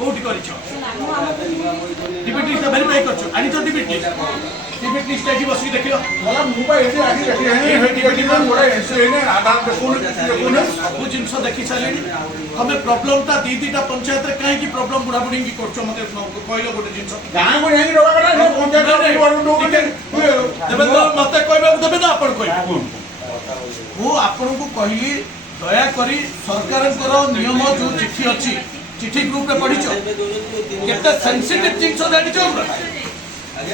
कोठी करिछो debit list verify करछो आनी तो डिबिट लिस्ट एठी बसी देखियो मला मोबाइल एठी आकी देखि हे डिबिट में मोड़ा एसे ने आधार पे कोन सब जिंस देखि सालेनी हमें प्रॉब्लम ता दीटा पंचायत रे काहे की प्रॉब्लम बुढ़ा बुढ़ी की करछो मते कहलो गोटे जिंस गां को यही रोगा करा पंचायत देवेंद्र मते कहबा देबे ना आपण कहबो वो आपण को कहली दया करी सरकार नियम जो चिट्ठी अच्छी चिट्ठी ग्रुप रे पढ़ीचो केते सेंसिटिव जिंस जानिचो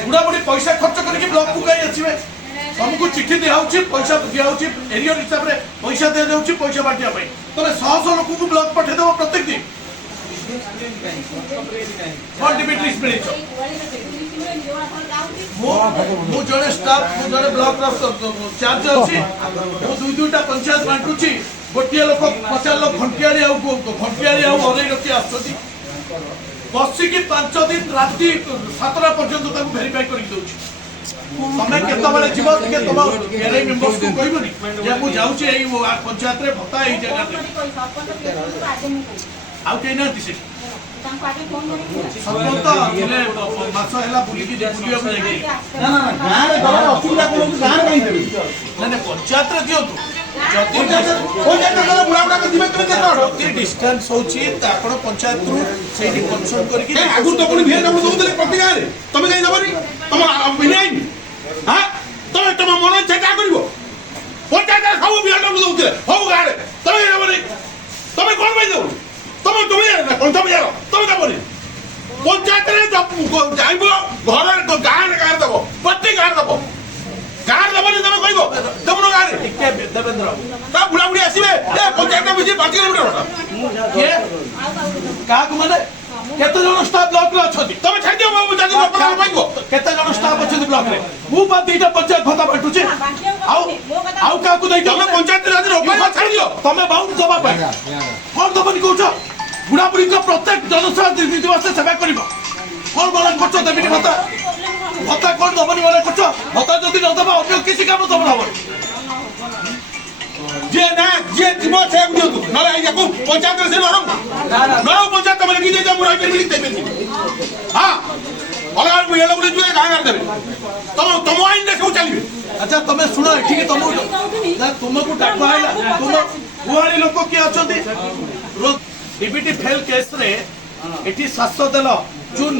बुढ़ा बुढ़ी पैसा खर्च करके ब्लॉक को गई आछिबे तुमको चिट्ठी दिया होची पैसा दिया होची एरिया हिसाब रे पैसा दे जाउची पैसा बाटिया पई तमे 100 लोक को ब्लॉक पठे देबो प्रत्येक दिन कोन डिबिट लिस्ट मिलिचो मो जड़े स्टाफ मो जड़े ब्लॉक चार्ज अच्छी मो दुईटा पंचायत बांटुची गोटे लोक 50 लोक घंटियाड़ी अरे रखी आसुची बसिकी 5 दिन राति 7टा पर्यंत वेरीफाई करके दउची तमे केतो बेले जीव के तुम एरे मेंबर्स को कहबोनी जे मु जाउची एई पंचायत रे भत्ता एई जगह रे आउ के ना दिसे सरपंच तो मिले मास हैला बुली की बुलियो में जाई ना ना गां रे गला असुविधा को गां कहीं देबी ना पंचायत रे दियो पंचायत रे बुढ़ा बुढ़ा के दिबे तुम केतो जति डिस्टेंस होची त आपण पंचायत रु सेठी कंसर्न करके आगु तो कोनी भेर दबो दउतले प्रति गां रे तमे कहीं जबरी तम बिनाई हां तम मन छटा करबो पंचायत रे सब भेर दबो दउतले सब गां रे तमे जबरी तमे कोन भाई दउ तमे कोन तमे यार तमे जबरी पंचायत रे जाइबो घर गां रे दबो प्रति गां दबो गां दबनी तमे कहबो दबनो गां रे टिके देवेंद्र ता बुढ़ा बुढ़ी आसीबे ए पंचायत में 5 किलोमीटर के का को माने केते जण स्टाफ ब्लॉक रे अछथि तमे छाडी दियो बाबू जानी बापा पाइबो केते जण स्टाफ अछथि ब्लॉक रे मु बा दीटा पंचायत भत्ता बांटुची आउ का को दई तमे पंचायत रे रोपा छाडी दियो तमे बाउंड दबा पाए कोन दबनी कहउछ बुढ़ा बुढ़ी को प्रत्येक जनसेवा दुर्नीति वास्ते सेवा करिबो कोन बला खर्च देबिनी भत्ता भत्ता कोन दबनी बला खर्च भत्ता जदि न दबा अन्य किसी काम दबना हो जे ना जे जीवो से दियो तू नले आई जाको पंचायत रे से नरम नरम पंचायत तमे की दे मुरा पे मिलिक देबे हां अलग में ये लोग जो गां कर देबे तुम आइन ने सब चलिबे अच्छा तमे सुनो ठीक है तुमको डाका आइला तुम गुवाली लोक के अछंती डीबीटी फेल केस रे एठी 700 देलो जून